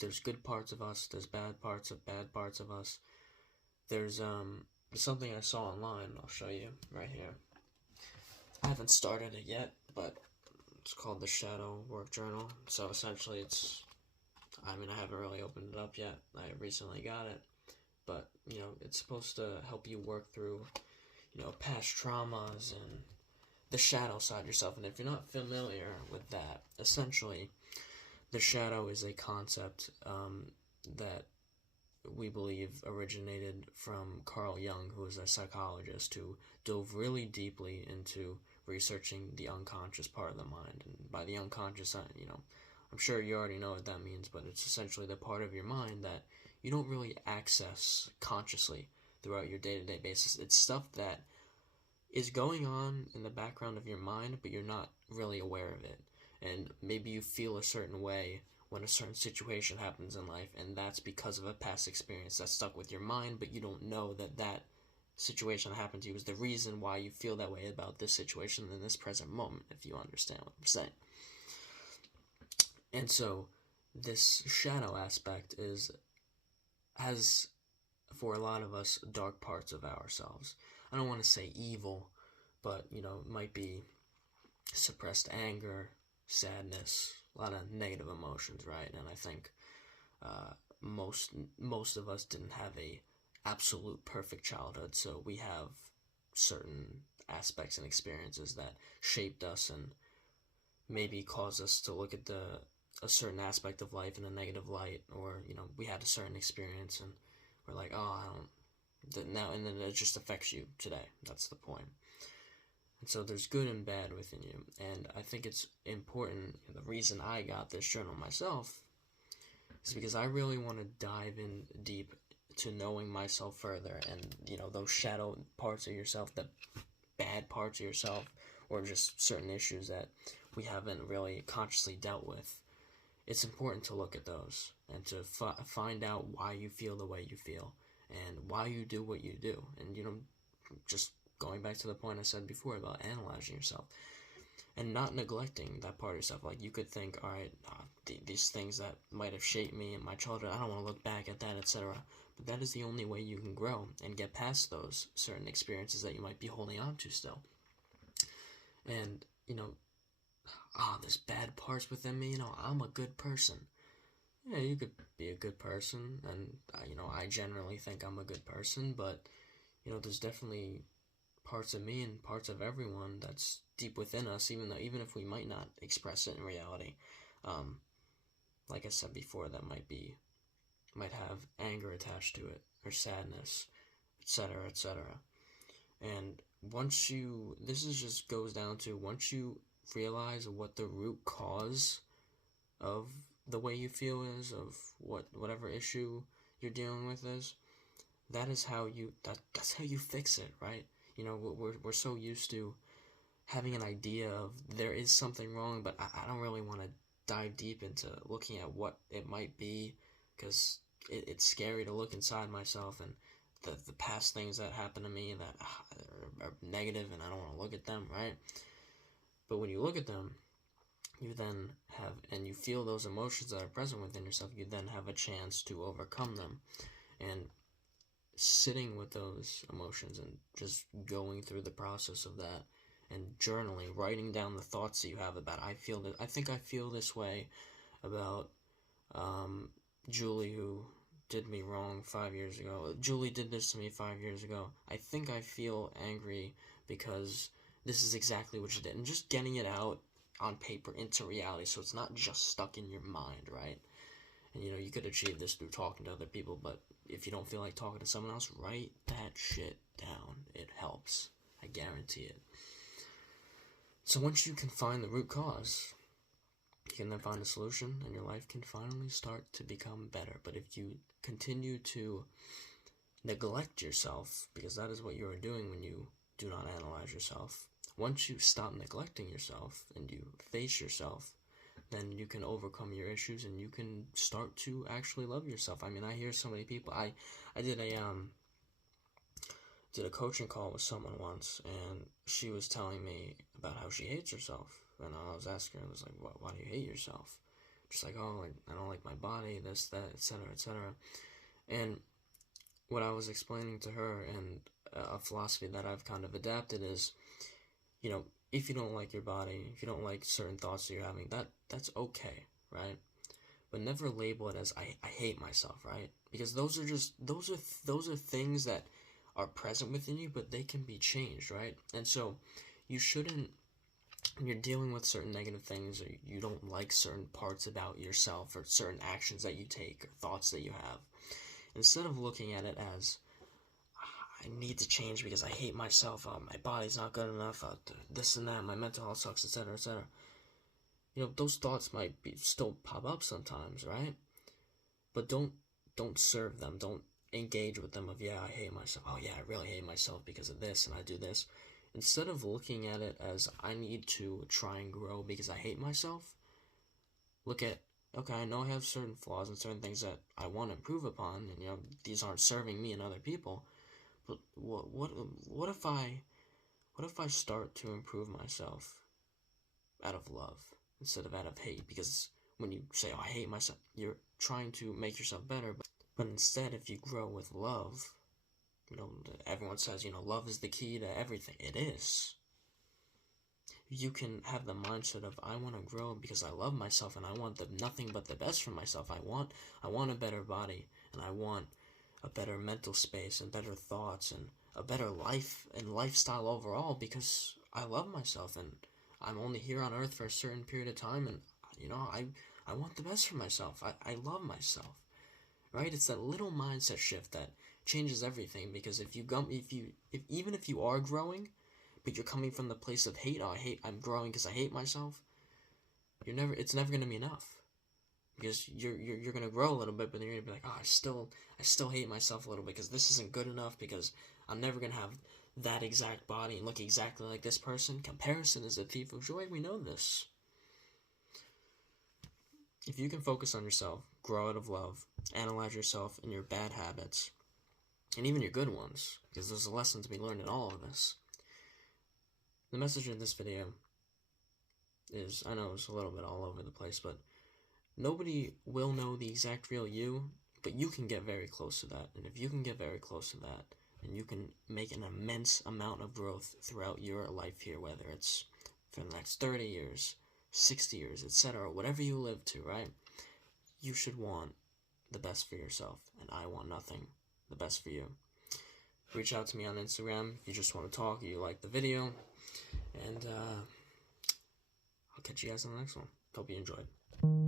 there's good parts of us, there's bad parts of us. There's something I saw online, I'll show you right here. I haven't started it yet, but it's called the Shadow Work Journal. So essentially I haven't really opened it up yet. I recently got it. But, it's supposed to help you work through, past traumas and the shadow side of yourself. And if you're not familiar with that, essentially, the shadow is a concept that we believe originated from Carl Jung, who was a psychologist who dove really deeply into researching the unconscious part of the mind. And by the unconscious, I'm sure you already know what that means, but it's essentially the part of your mind that you don't really access consciously throughout your day-to-day basis. It's stuff that is going on in the background of your mind, but you're not really aware of it. And maybe you feel a certain way when a certain situation happens in life, and that's because of a past experience that stuck with your mind, but you don't know that situation that happened to you is the reason why you feel that way about this situation in this present moment, if you understand what I'm saying. And so this shadow aspect has, for a lot of us, dark parts of ourselves. I don't want to say evil, but, it might be suppressed anger, sadness, a lot of negative emotions, right? And I think most of us didn't have a absolute perfect childhood, so we have certain aspects and experiences that shaped us and maybe caused us to look at a certain aspect of life in a negative light, or we had a certain experience and we're like, oh, I don't now, and then it just affects you today. That's the point. And so there's good and bad within you, and I think it's important. The reason I got this journal myself is because I really want to dive in deep to knowing myself further, and those shadow parts of yourself, the bad parts of yourself, or just certain issues that we haven't really consciously dealt with. It's important to look at those and to find out why you feel the way you feel and why you do what you do. And, just going back to the point I said before about analyzing yourself and not neglecting that part of yourself. Like, you could think, all right, these things that might have shaped me in my childhood, I don't want to look back at that, etc. But that is the only way you can grow and get past those certain experiences that you might be holding on to still. And, there's bad parts within me, I'm a good person. Yeah, you could be a good person, and, I generally think I'm a good person, but, there's definitely parts of me and parts of everyone that's deep within us, even if we might not express it in reality. Like I said before, that might have anger attached to it, or sadness, etc., etc. And just goes down to, once you realize what the root cause of the way you feel is, of whatever issue you're dealing with is, that's how you fix it, right? We're so used to having an idea of there is something wrong, but I don't really want to dive deep into looking at what it might be, because it's scary to look inside myself and the past things that happen to me that are negative, and I don't want to look at them, right? But when you look at them, you then have, and you feel those emotions that are present within yourself, you then have a chance to overcome them. And sitting with those emotions and just going through the process of that, and journaling, writing down the thoughts that you have about, I think I feel this way about Julie, who did me wrong 5 years ago. Julie did this to me 5 years ago. I think I feel angry because this is exactly what she did. And just getting it out on paper into reality, so it's not just stuck in your mind, right? And you could achieve this through talking to other people, but if you don't feel like talking to someone else, write that shit down. It helps. I guarantee it. So once you can find the root cause, you can then find a solution, and your life can finally start to become better. But if you continue to neglect yourself, because that is what you are doing when you do not analyze yourself, once you stop neglecting yourself and you face yourself, then you can overcome your issues and you can start to actually love yourself. I hear so many people. I did a coaching call with someone once, and she was telling me about how she hates herself. And I was asking her, I was like, why do you hate yourself? just like, oh, like, I don't like my body, this, that, etc., etc. And what I was explaining to her, and a philosophy that I've kind of adapted is, if you don't like your body, if you don't like certain thoughts that you're having, that's okay, right? But never label it as I hate myself, right? Because those are things that are present within you, but they can be changed, right? And so you shouldn't, when you're dealing with certain negative things, or you don't like certain parts about yourself, or certain actions that you take, or thoughts that you have, instead of looking at it as, I need to change because I hate myself, my body's not good enough, this and that, my mental health sucks, etc., etc. Those thoughts might still pop up sometimes, right? But don't serve them. Don't engage with them of, yeah, I hate myself. Oh yeah, I really hate myself because of this, and I do this. Instead of looking at it as, I need to try and grow because I hate myself, look at, okay, I know I have certain flaws and certain things that I want to improve upon, and these aren't serving me and other people. But what if I start to improve myself out of love instead of out of hate? Because when you say, oh, I hate myself, you're trying to make yourself better. But instead, if you grow with love, everyone says, love is the key to everything. It is. You can have the mindset of, I want to grow because I love myself and I want nothing but the best for myself. I want a better body, and I want a better mental space and better thoughts and a better life and lifestyle overall, because I love myself and I'm only here on earth for a certain period of time, and I want the best for myself. I love myself, right? It's that little mindset shift that changes everything. Because if even if you are growing, but you're coming from the place of hate, oh, I'm growing because I hate myself, it's never going to be enough. Because you're gonna grow a little bit, but then you're gonna be like, oh, I still hate myself a little bit because this isn't good enough, because I'm never gonna have that exact body and look exactly like this person. Comparison is a thief of joy. We know this. If you can focus on yourself, grow out of love, analyze yourself and your bad habits, and even your good ones, because there's a lesson to be learned in all of this. The message in this video is, I know it's a little bit all over the place, but nobody will know the exact real you, but you can get very close to that. And if you can get very close to that, then you can make an immense amount of growth throughout your life here, whether it's for the next 30 years, 60 years, etc., whatever you live to, right? You should want the best for yourself, and I want nothing the best for you. Reach out to me on Instagram if you just want to talk, or you like the video, and I'll catch you guys on the next one. Hope you enjoyed.